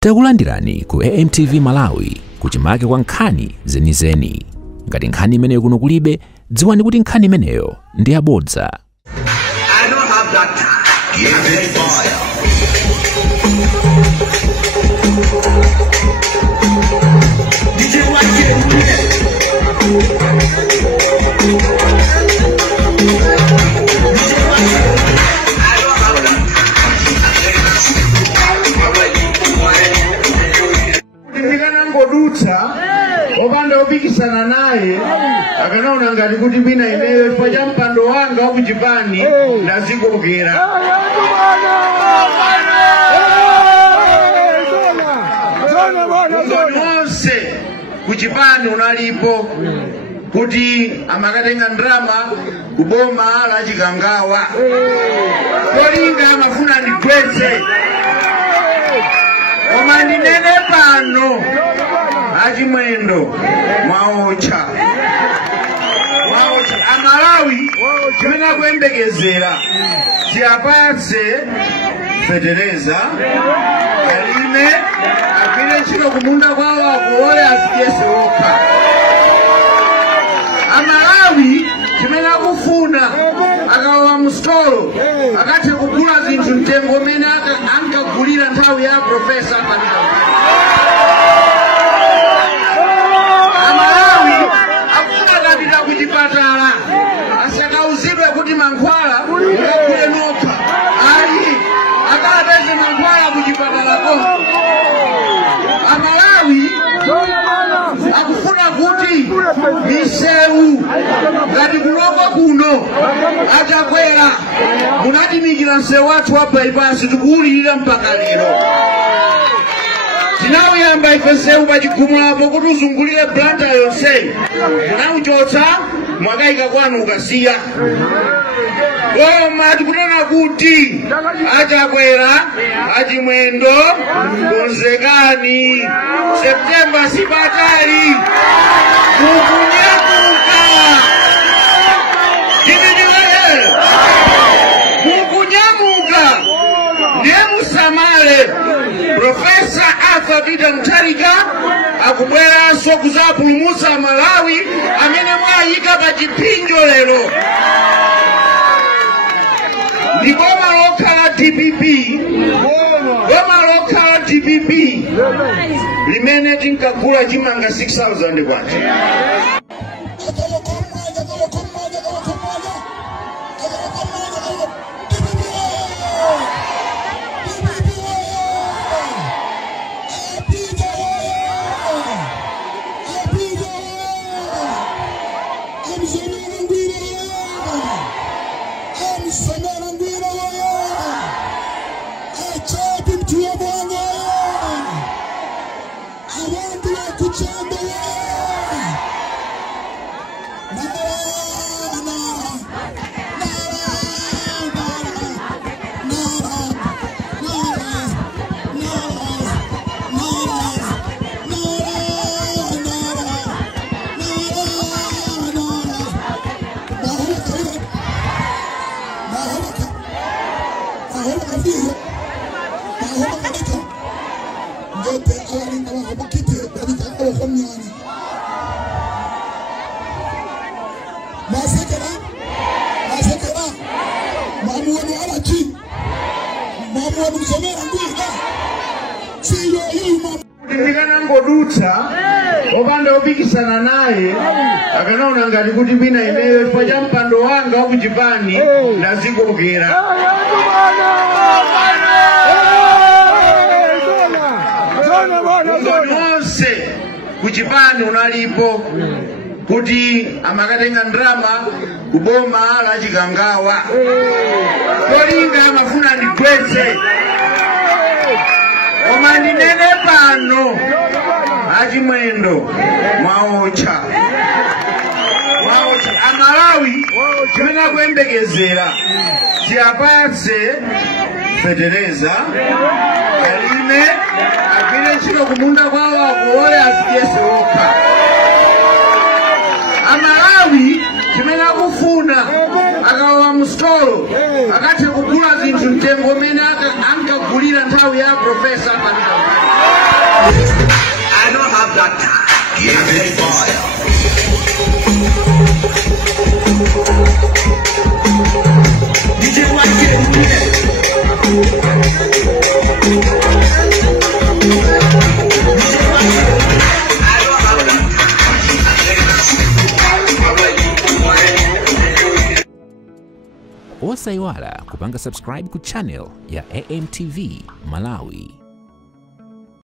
Takulandirani ku AMTV Malawi kuchimake kwa nkhani zenizeni. Ngati nkhani imeneyo kuno kulibe, dziwani kuti nkhani imeneyo ndi abodza. I don't have that time. Give it fire. Did you like it? Obanda opikisana naye akanaona ngati kuti bina ineyo paja mpando wanga wa kuchipani ndazikokera. Nonse kuchipani unalipo kuti amakatenga ndrama kuboma la Chikangawa. Kolinga amafuna ndigwetse. Koma ndinene pano achimwendo mwaocha Amalawi chimene kuyembekezera tiyapatse fetereza alime apite ntchito kumunda kwawo akuole aziyese okha. Amalawi chimene akufuna akawa mstolo akathe kugula zinthu mtengo umene ankagulira nthawi ya Profesa kuchipatala asakauzidwe kuti mankhwala ukagule nokha. Ayi akapeze mankhwala kuchipatalako. Amalawi akufuna kuti misewu ngati kuloko kuno achakwera munatimikira msewu wathu wa bypass tikuwulirira mpaka lero. Tinawuyamba ife msewu pachigumulapo kuti uzungulire blanta yonseyi. Munawuchotsa mwakayika kwanu ukasiya. Koma tikunena kuti achakwera achimwendo konzekani. Septemba sipatali. Mukunyamuka. Mukunyamuka. Ndiye musamale. Profesa Arthur Peter Mutharika akubweranso kuzapulumutsa Malawi amene mwayika pa chipinjo lero. Ndi boma lokhala DPP. Boma lokhala DPP limene tinkagula chimanga 6,000 kwacha. Obanda opikisana naye akanaona ngati kuti bina ineyo paja mpando wanga wa kuchipani ndazikokera. Nonse kuchipani unalipo kuti amakatenga ndrama kuboma la Chikangawa. Kolinga amafuna ndigwetse. Koma ndinene pano achimwendo mwaocha Amalawi chimene kuyembekezera tiyapatse fetereza alime apite ntchito kumunda kwawo akuole aziyese okha. Amalawi chimene akufuna akawa mstolo akathe kugula zinthu mtengo umene ankagulira nthawi ya Profesa I don't have that time. Give it fire. DJ Usaiwala kupanga subscribe ku channel ya AMTV Malawi.